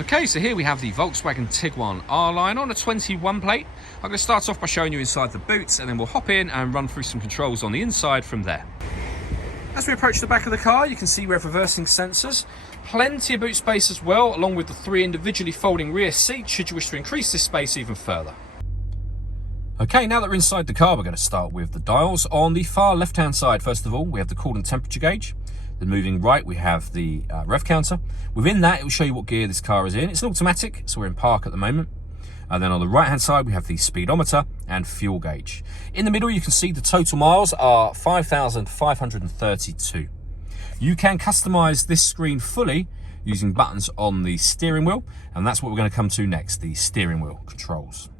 Okay, so here we have the Volkswagen Tiguan R-Line on a 21 plate. I'm going to start off by showing you inside the boot, and then we'll hop in and run through some controls on the inside from there. As we approach the back of the car, you can see we have reversing sensors, plenty of boot space as well, along with the 3 individually folding rear seats should you wish to increase this space even further. Okay, now that we're inside the car, we're going to start with the dials. On the far left-hand side, first of all, we have the coolant temperature gauge. Then moving right, we have the rev counter. Within that, it will show you what gear this car is in. It's an automatic, so we're in park at the moment. And then on the right-hand side, we have the speedometer and fuel gauge. In the middle, you can see the total miles are 5,532. You can customize this screen fully using buttons on the steering wheel, and that's what we're going to come to next, the steering wheel controls.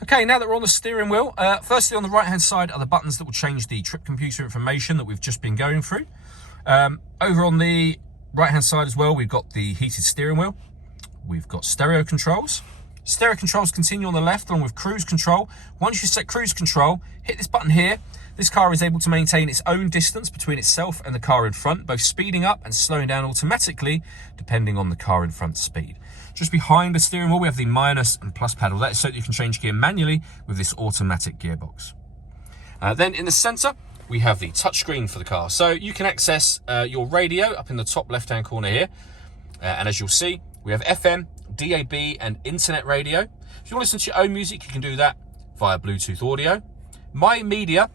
Okay, now that we're on the steering wheel, firstly on the right-hand side are the buttons that will change the trip computer information that we've just been going through. Over on the right-hand side as well, we've got the heated steering wheel. We've got stereo controls. Stereo controls continue on the left along with cruise control. Once you set cruise control, hit this button here. This car is able to maintain its own distance between itself and the car in front, both speeding up and slowing down automatically, depending on the car in front's speed. Just behind the steering wheel, we have the minus and plus paddle. That's so that you can change gear manually with this automatic gearbox. Then in the center, we have the touchscreen for the car. So you can access your radio up in the top left-hand corner here. And as you'll see, we have FM, DAB, and internet radio. If you want to listen to your own music, you can do that via Bluetooth audio. My Media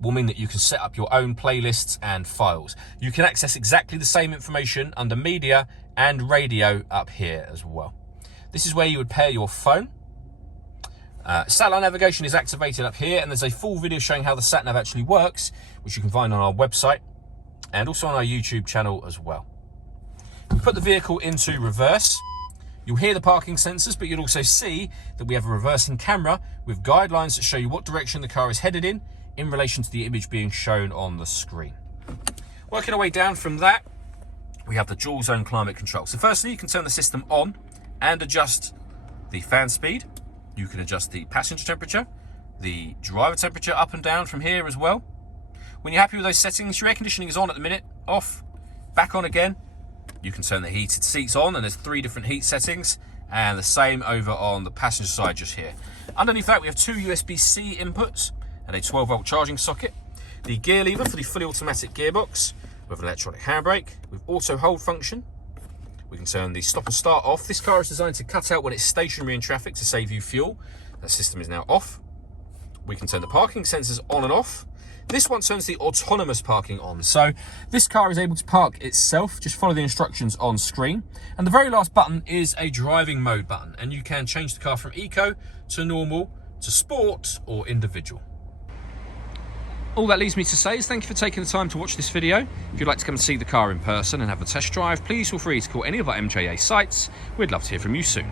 will mean that you can set up your own playlists and files. You can access exactly the same information under Media and Radio up here as well. This is where you would pair your phone. Satellite navigation is activated up here, and there's a full video showing how the sat-nav actually works, which you can find on our website and also on our YouTube channel as well. We put the vehicle into reverse. You'll hear the parking sensors, but you'll also see that we have a reversing camera with guidelines that show you what direction the car is headed in relation to the image being shown on the screen. Working our way down from that, we have the dual zone climate control. So firstly, you can turn the system on and adjust the fan speed. You can adjust the passenger temperature, the driver temperature up and down from here as well. When you're happy with those settings, your air conditioning is on at the minute, off, back on again. You can turn the heated seats on, and there's 3 different heat settings, and the same over on the passenger side just here. Underneath that, we have 2 USB-C inputs and a 12-volt charging socket. The gear lever for the fully automatic gearbox with an electronic handbrake with auto hold function. We can turn the stop and start off. This car is designed to cut out when it's stationary in traffic to save you fuel. That system is now off. We can turn the parking sensors on and off. This one turns the autonomous parking on. So this car is able to park itself. Just follow the instructions on screen. And the very last button is a driving mode button. And you can change the car from eco to normal to sport or individual. All that leaves me to say is thank you for taking the time to watch this video. If you'd like to come and see the car in person and have a test drive, please feel free to call any of our MJA sites. We'd love to hear from you soon.